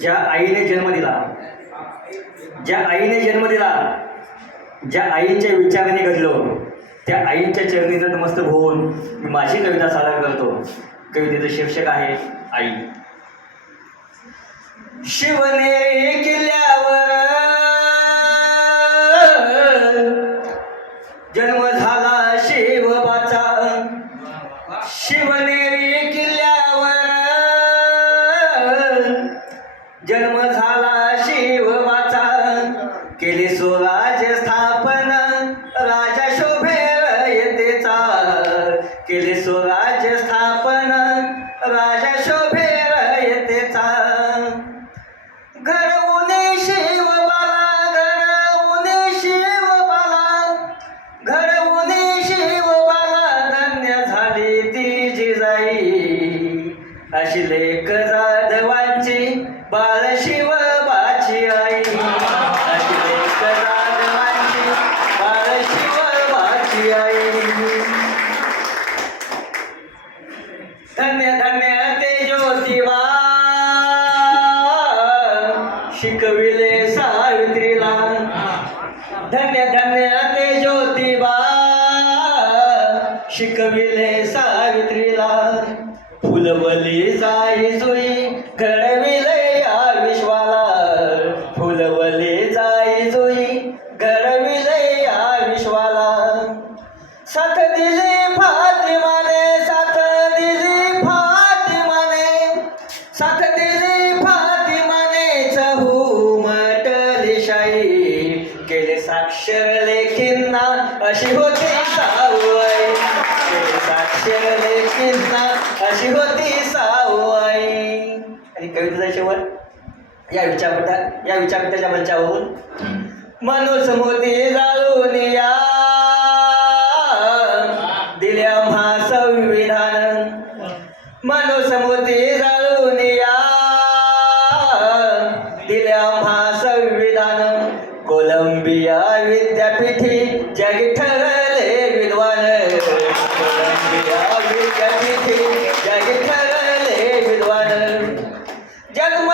ज्या आईने जन्म दिला ज्या आईने जन्म दिला ज्या आईच्या विचाराने घडलो त्या आईच्या चरणी नतमस्तक होऊन मी माझी कविता सादर करतो. कवितेचं शीर्षक आहे आई. शिवने किल्ल्यावर जन्म केली स्वराज्य स्थापन. राजा शोभेर येतेचा केली स्वराज ते शिकविले सावित्रीला. धन्य धन्य ते ज्योतिबा. शिकविले सावित्रीला. फुलवली जाई जुई घडविले या विश्वाला. फुलवली जाई जुई घडविले या विश्वाला. साथ दिली साक्षर लेखींना अशी होती केले साक्षर लेखींना अशी होती सावई. आणि कवितेचा शेवट या विचारपीठा या विचारपीठाच्या मंचावरून मनुष्य मोती जाळून या. दिल्या महासंविधान. मनुष्य मोती जाळून या. दिल्या महासंविधान. कोलंबिया विद्यापीठी जग ठरले विद्वान कोलंबिया विद्यापीठी जग ठरले विद्वान जन्म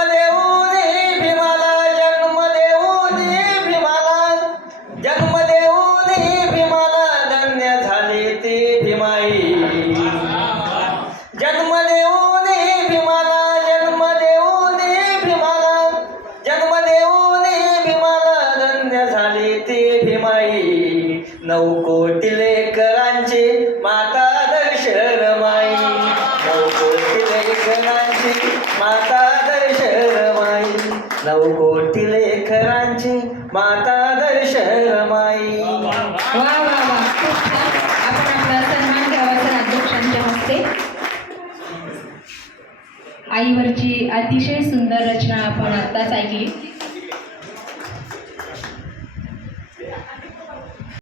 झाली ती भीमाई नऊ कोटी लेकरांचे माता दर्शन माई. नऊ कोटी लेकरांचे माता दर्शन माई. नऊ कोटी लेकरांचे माता दर्शन माई. आईवरची अतिशय सुंदर रचना आपण आत्ताच ऐकली.